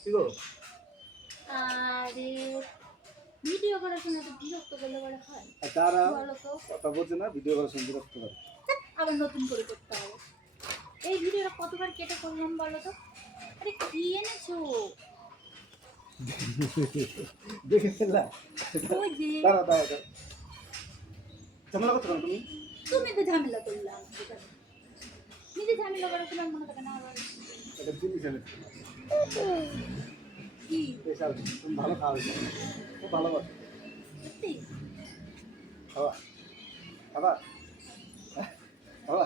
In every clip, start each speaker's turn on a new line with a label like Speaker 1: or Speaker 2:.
Speaker 1: কি গো
Speaker 2: আরে ভিডিও করার সময় তো বিরক্ত করলে বলে হয়।
Speaker 1: তারা কথা বলছে না ভিডিও করার সময় বিরক্ত করে।
Speaker 2: আবার নতুন করে করতে হবে। এই ভিডিওটা কতবার কেটে করলাম বলো তো? আরে কি এনেছো?
Speaker 1: দেখে ফেললা দাঁড়া দাঁড়া দাঁড়া ঝামেলা করছ তুমি?
Speaker 2: তুমি তো ঝামেলা করলাম নিজে ঝামেলা করার সময় মনে থাকে না
Speaker 1: একটা জিনিস এনে
Speaker 2: কি?
Speaker 1: স্পেশাল তুমি ভালো খাওয়া খুব ভালোবাসো
Speaker 2: সত্যি?
Speaker 1: খাওয়া খাবা? খাবা?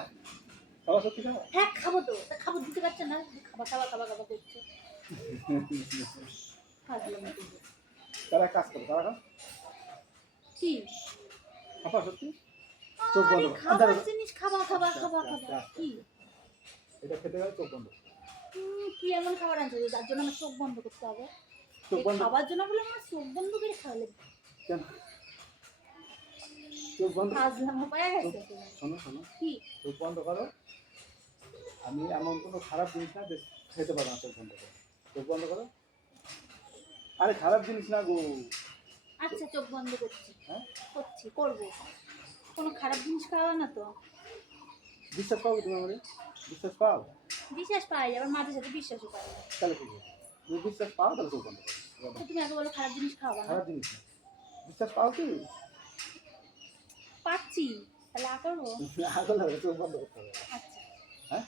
Speaker 1: খাওয়া সত্যি খাওয়া
Speaker 2: হ্যাঁ খাব তো খাব দিতে পারছে না। খাবা খাবা খাবা খাবা করছে। ফাজলামি।
Speaker 1: তারা কাজ করো তারা
Speaker 2: কি?
Speaker 1: খাবা সত্যি? চোখ বন্ধ।
Speaker 2: খাবার
Speaker 1: দাঁড়াও।
Speaker 2: জিনিস খাবা খাবা খাবা খাবা। কি?
Speaker 1: এটা খেতে গেলে চোখ বন্ধ
Speaker 2: কি এমন খাবার আনছো যার জন্য আমার চোখ বন্ধ করতে হবে?
Speaker 1: চোখ বন্ধ
Speaker 2: খাবার জন্য বলে আমার চোখ বন্ধ করে খাওয়ালে।
Speaker 1: কেন? চোখ বন্ধ
Speaker 2: ফাজলাম পায়া গেছে।
Speaker 1: শোনো শোনো।
Speaker 2: কি?
Speaker 1: চোখ বন্ধ করো। আমি এমন কোনো খারাপ জিনিস না খেতে পারো না চোখ বন্ধ করো। চোখ বন্ধ করো। আরে খারাপ জিনিস না গো।
Speaker 2: আচ্ছা চোখ বন্ধ করছি।
Speaker 1: হ্যাঁ?
Speaker 2: করছি করব। কোনো খারাপ জিনিস খাওয়া না তো?
Speaker 1: বিশ্বাস পাও তুমি আমাদের বিশ্বাস পাও?
Speaker 2: বিশ্বাস পাই আবার মাঝে সাথে বিশ্বাসও পাই।
Speaker 1: তাহলে ঠিক আছে তুমি বিশ্বাস পাও তাহলে চোখ বন্ধ করো।
Speaker 2: তুমি আগে বলো খারাপ জিনিস খাওয়া না।
Speaker 1: খারাপ জিনিস বিশ্বাস পাও কি?
Speaker 2: পাচ্ছি তাহলে আ করব।
Speaker 1: আগল হবে চোখ বন্ধ করতে হবে।
Speaker 2: আচ্ছা।
Speaker 1: হ্যাঁ।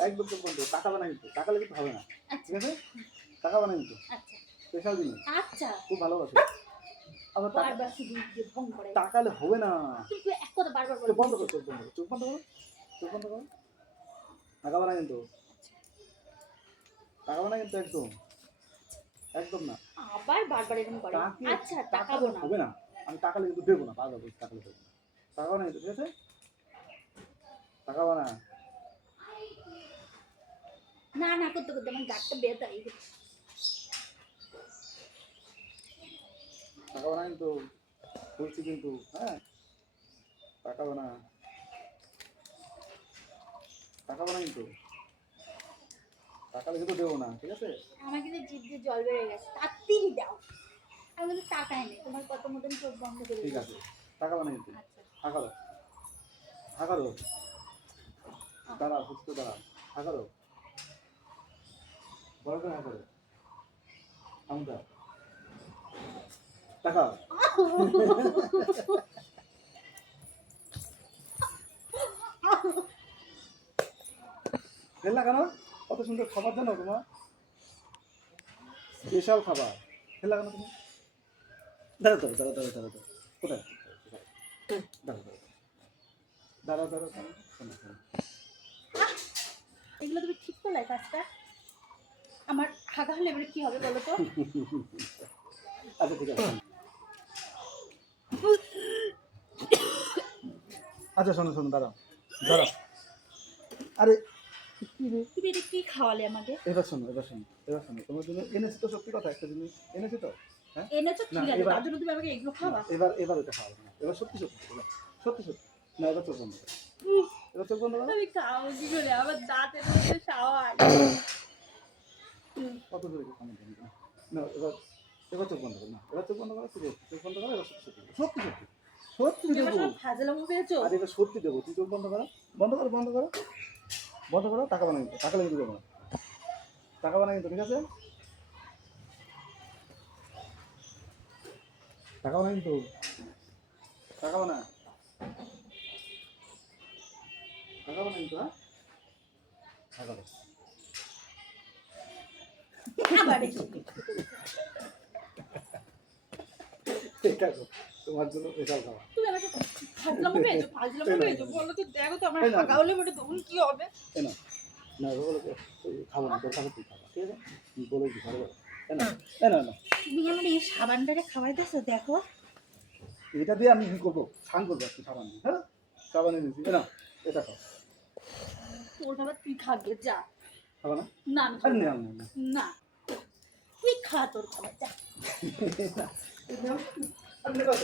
Speaker 1: একদম চোখ বন্ধ টাকা বানা কিন্তু টাকালে কিন্তু হবে না।
Speaker 2: আচ্ছা।
Speaker 1: ঠিক আছে? টাকা বানা কিন্তু
Speaker 2: আচ্ছা।
Speaker 1: স্পেশাল জিনিস
Speaker 2: আচ্ছা।
Speaker 1: খুব ভালোবাসে আবার
Speaker 2: বারবার শুধু যে ভং করে।
Speaker 1: টাকালে হবে না।
Speaker 2: কিন্তু এক কথা বারবার
Speaker 1: চোখ বন্ধ করো চোখ বন্ধ করো চোখ বন্ধ করো চোখ বন্ধ করো। টাকা বানা কিন্তু। টাকা বানা কিন্তু একদম। একদম না।
Speaker 2: আবার বারবার এরকম করে। আচ্ছা তাকাবো না
Speaker 1: হবে না। আমি টাকালে কিন্তু দেবো না পাগল বলছি টাকালে দেবো না। টাকা বানা কিন্তু ঠিক আছে? টাকা বানা।
Speaker 2: না না করতে করতে আমার এই
Speaker 1: টাকা বানা কিন্তু বলছি কিন্তু হ্যাঁ? টাকা বানা টাকা বানা কিন্তু। টাকালে কিন্তু দেবো না ঠিক আছে?
Speaker 2: আমার কিন্তু জিভ দিয়ে জল বেড়ে গেছে তাড়াতাড়ি দাও। আমি কিন্তু টাকাই নেই তোমার কত মতন চোখ বন্ধ করে
Speaker 1: ঠিক আছে টাকা বানা কিন্তু।
Speaker 2: আচ্ছা।
Speaker 1: হাঁকারো হাঁকারো দাঁড়া সুস্থ দাঁড়া। হাঁকারো বড় করে হাঁকারো আমদা টাকা ফেললা কেন? কত সুন্দর খাবার জানো তোমার? স্পেশাল খাবার। ফেললা কেন তুমি? দাঁড়া দাঁড়া দাঁড়া দাঁড়া দাঁড়া দাঁড়া কোথায়? দাঁড়া দাঁড়া দাঁড়া দাঁড়া শোনো, শোনো।
Speaker 2: এগুলো তুমি ঠিক কাজটা? আমার হাগা হলে এবারে কি হবে বলো তো?
Speaker 1: আচ্ছা ঠিক আছে। আচ্ছা শোনো শোনো দাঁড়াও দাঁড়াও। আরে
Speaker 2: তুমি এটা কি খাওয়ালে আমাকে?
Speaker 1: এবার শোনো এবার শোনো এবার শোনো তোমার জন্য এনেছি তো সত্যি কথা একটা জিনিস এনেছি তো হ্যাঁ?
Speaker 2: এনেছো ঠিক আছে তার জন্য তুমি আমাকে এগুলো খাওয়া
Speaker 1: এবার এবার এটা খাওয়াবো না এবার সত্যি সত্যি সত্যি সত্যি। না এবার চোখ বন্ধ এবার চোখ বন্ধ করো।
Speaker 2: আমি খাওয়া কি করে? আমার দাঁতের মধ্যে সাওয়ার
Speaker 1: কত দূরে কি খামে জানি না। না এবার এবার চোখ বন্ধ করো না। এবার চোখ বন্ধ করো চোখ বন্ধ করো এবার সত্যি সত্যি সত্যি সত্যি। দেবো। আর এবার সত্যি দেবো। তুই চোখ বন্ধ করো বন্ধ করো বন্ধ করো। বন্ধ করো টাকা বানা কিন্তু টাকা লেগে দেবো না টাকা বানা কিন্তু ঠিক আছে? টাকা বানা কিন্তু টাকা বানা। টাকা বানা কিন্তু হ্যাঁ? টাকা।
Speaker 2: আবার
Speaker 1: আছে তোমার জন্য স্পেশাল খাবার
Speaker 2: তুমি সাথে ফাজলাম পেয়েছ ফাজলাম পেয়েছ বলো তো দেখো তো আমার। হাগা হলে বেটা তখন কি হবে?
Speaker 1: না না বলো খাব না খাবে তুই খাবা ঠিক আছে? বলে ভালো করে। না না না
Speaker 2: তুমি আমার এই সাবানটারে খাওয়াই দিছো দেখো।
Speaker 1: এটা দিয়ে আমি কি করব? স্নান করব একটু সাবান দিয়ে হ্যাঁ? সাবান এনেছি। না এটা খাও।
Speaker 2: তোর খাবার তুই খাবে যা।
Speaker 1: খাবা না?
Speaker 2: না আমি খাব
Speaker 1: না
Speaker 2: না।
Speaker 1: না না।
Speaker 2: না। তুই খা তোর খাবার যা।
Speaker 1: 你们那个。